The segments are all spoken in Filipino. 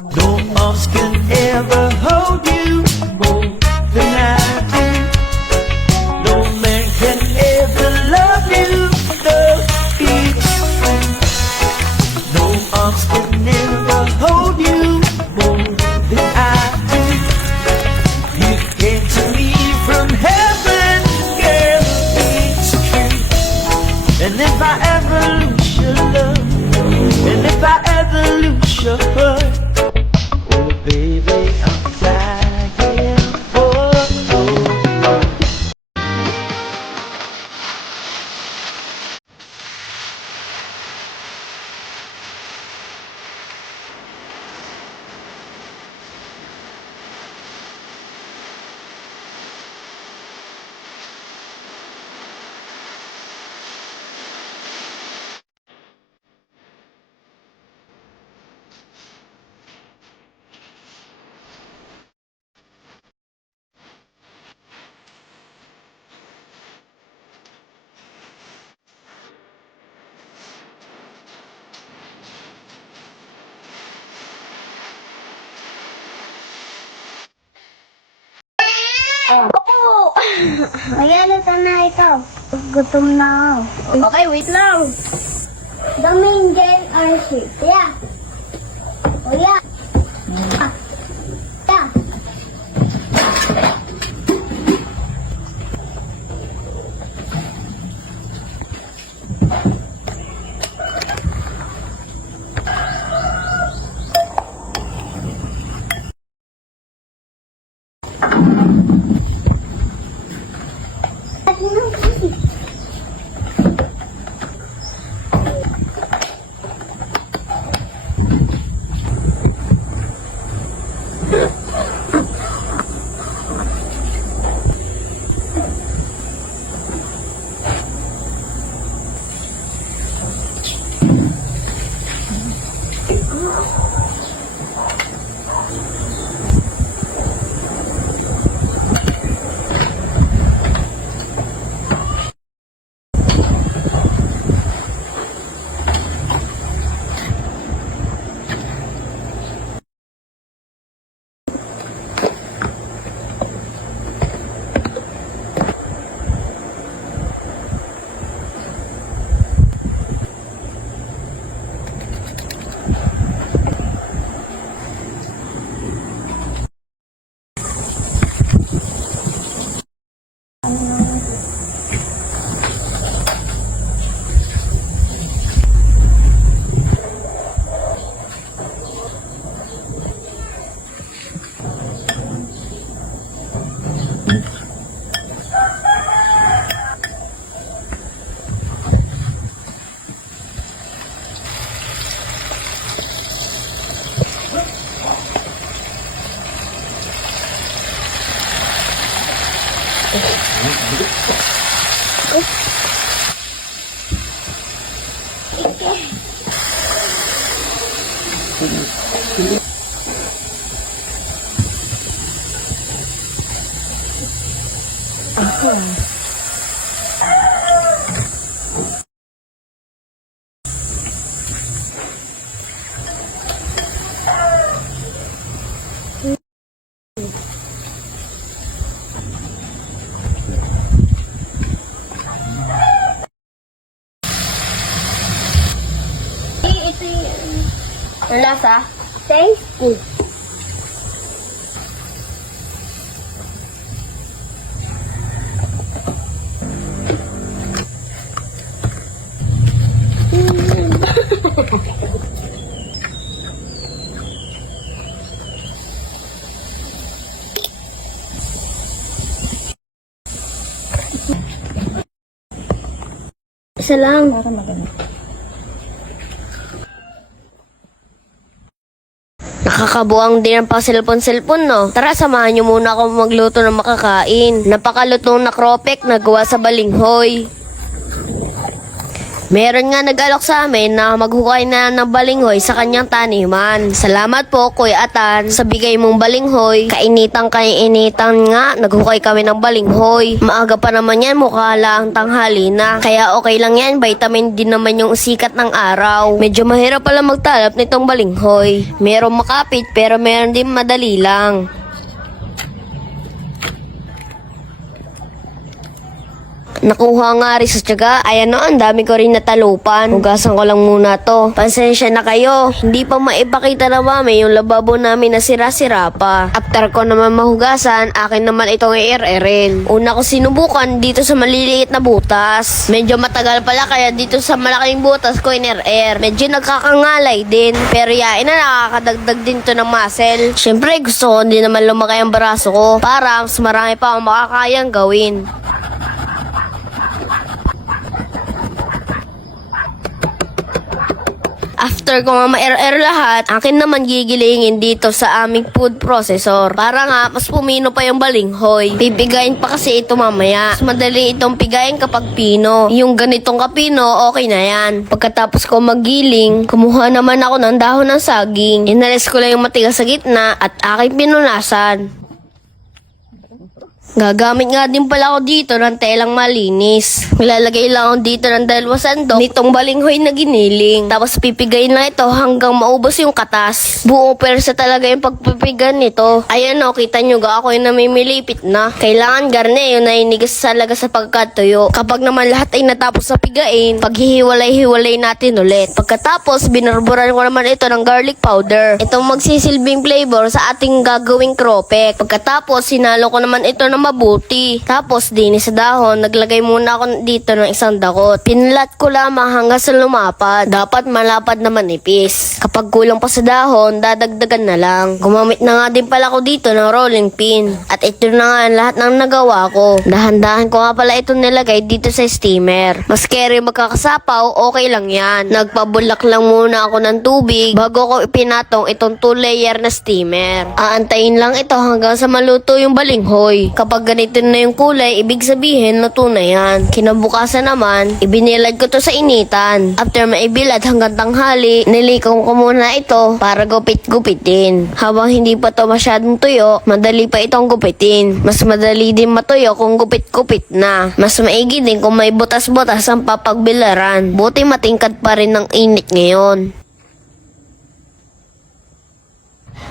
No arms can ever hold you more than I do. No man can ever love you, though it's true. No arms can ever hold you more than I do. You came to me from heaven, girl, it's true. And if I ever lose your love, and if I ever lose your heart, oh baby, I'm dying for you. Oo! Ayan, ito na ikaw. Gutom na ako. Okay, wait lang. The main game are here. Kuya. Kuya. Kuya. Ito yung... Ang lasa? Tasty. Isa lang. Nakakabuang din ang pa-cellphone, no? Tara, samahan niyo muna ako magluto ng makakain. Napakalutong na kropek na gawa sa balinghoy. Meron nga nag-alok sa amin na maghukay na ng balinghoy sa kanyang taniman. Salamat po, Kuya Atan, sa bigay mong balinghoy. Kainitang nga, naghukay kami ng balinghoy. Maaga pa naman yan, mukha lang tanghali na. Kaya okay lang yan, vitamin din naman yung sikat ng araw. Medyo mahirap pala magtalap nitong balinghoy. Merong makapit pero meron din madali lang. Nakuha nga rin sa tiyaga. Ayan o, ang dami ko rin natalupan. Hugasan ko lang muna to. Pasensya na kayo. Hindi pa maipakita na mami yung lababo namin na sira-sira pa. After ko naman mahugasan, akin naman itong i-air-airin. Una ko sinubukan dito sa maliliit na butas. Medyo matagal pala kaya dito sa malaking butas ko in-air-air. Medyo nagkakangalay din. Pero yain na nakakadagdag din to ng muscle. Siyempre gusto ko din naman lumaki ang braso ko para mas marami pa akong makakayang gawin. After ko nga ma-air lahat, akin naman gigilingin dito sa aming food processor. Para nga, mas pumino pa yung balinghoy. Pipigayin pa kasi ito mamaya. Mas madali itong pigayin kapag pino. Yung ganitong kapino, okay na yan. Pagkatapos ko magiling, kumuha naman ako ng dahon ng saging. Inalis ko lang yung matigas sa gitna at aking pinunasan. Gagamit nga din pala ako dito ng telang malinis. Ilalagay lang ako dito ng 2 sandok nitong balinghoy na giniling. Tapos pipigayin lang ito hanggang maubos yung katas. Buong persa talaga yung pagpipigan nito. Ayan o, kita nyo ga ako yung namimilipit na. Kailangan garne yun na inigas talaga sa pagkatuyo. Kapag naman lahat ay natapos sa pigain, paghihiwalay-hiwalay natin ulit. Pagkatapos, binurburan ko naman ito ng garlic powder. Itong magsisilbing flavor sa ating gagawing kropek. Pagkatapos, sinalo ko naman ito ng mabuti. Tapos dinis sa dahon, naglagay muna ako dito ng 1 dakot. Pinlat ko lamang hanggang sa lumapad. Dapat malapad na manipis. Kapag kulang pa sa dahon, dadagdagan na lang. Gumamit na nga din pala ako dito ng rolling pin. At ito na nga lahat ng nagawa ko. Dahan-dahan ko nga pala ito nilagay dito sa steamer. Mas kere magkakasapaw, okay lang yan. Nagpabulak lang muna ako ng tubig bago ko ipinatong itong 2 layer na steamer. Aantayin lang ito hanggang sa maluto yung balinghoy. Kapag ganito na yung kulay, ibig sabihin luto na yan. Kinabukasan naman, ibinilad ko to sa initan. After maibilad hanggang tanghali, nilikom ko muna ito para gupit-gupitin. Habang hindi pa to masyadong tuyo, madali pa itong gupitin. Mas madali din matuyo kung gupit-gupit na. Mas maigi din kung may butas-butas ang papagbilaran. Buti matingkad pa rin ng init ngayon.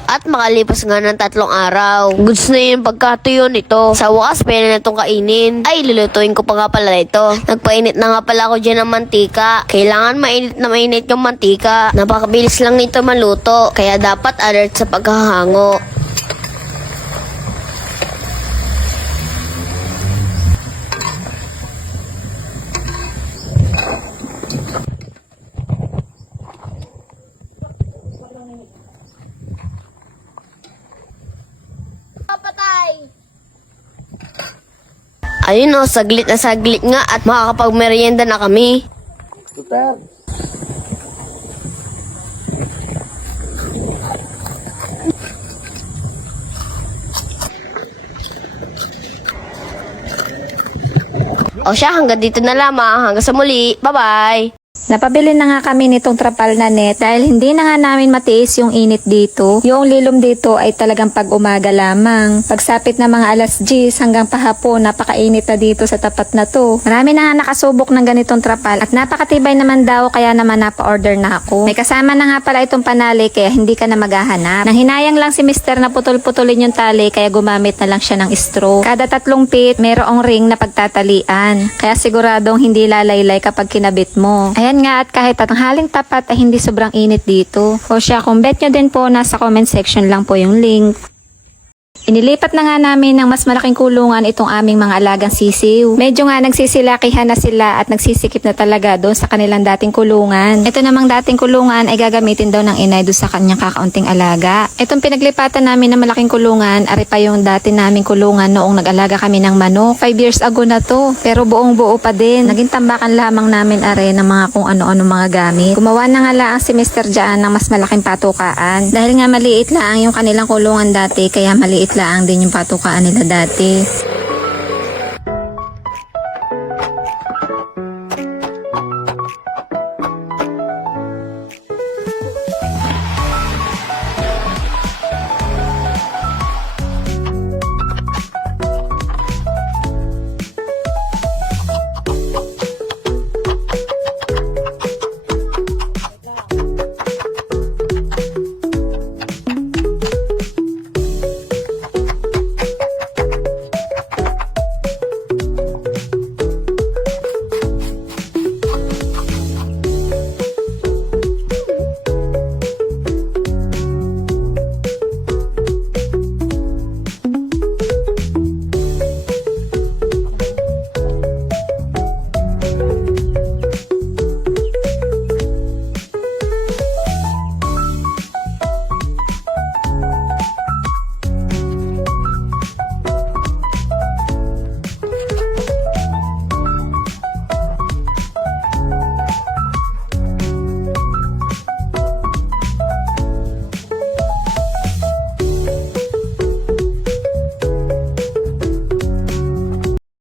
At makalipas nga ng 3 araw. Goods na yung pagkatuyo nito. Sa wakas, pwede na itong kainin. Ay, lulutuin ko pa nga pala ito. Nagpainit na nga pala ako dyan ng mantika. Kailangan mainit na mainit yung mantika. Napakabilis lang nito maluto. Kaya dapat alert sa paghahango. Ayun o, saglit na saglit nga at makakapagmerienda na kami. Super. O siya, hanggang dito na lamang. Hanggang sa muli. Bye-bye! Napabili na nga kami nitong trapal na net dahil hindi na nga namin matiis yung init dito. Yung lilom dito ay talagang pag umaga lamang. Pagsapit na mga alas 10 hanggang pahapon, napakainit na dito sa tapat na to. Marami na nga nakasubok ng ganitong trapal at napakatibay naman daw kaya naman napa-order na ako. May kasama na nga pala itong panali kaya hindi ka na maghahanap. Nang hinayang lang si Mr. na putol-putulin yung tali kaya gumamit na lang siya ng straw. Kada 3 feet, mayroong ring na pagtatalian. Kaya siguradong hindi lalaylay kapag kinabit mo. Ayan nga at kahit tanghaling tapat ay hindi sobrang init dito. O siya, kung bet nyo din po, nasa comment section lang po yung link. Inilipat na nga namin ng mas malaking kulungan itong aming mga alagang sisiw. Medyo nga nagsisilakihan na sila at nagsisikip na talaga doon sa kanilang dating kulungan. Ito namang dating kulungan ay gagamitin daw ng inay doon sa kanyang kakaunting alaga. Itong pinaglipatan namin ng malaking kulungan, ari pa yung dati naming kulungan noong nag-alaga kami ng manok. 5 years ago na to, pero buong buo pa din. Naging tambakan lamang namin are ng mga kung ano-ano mga gamit. Gumawa na nga lang si Mr. Jaan ng mas malaking patukaan. Dahil nga maliit lang yung kanilang kulungan dati, kaya maliit lang din yung patukaan nila dati.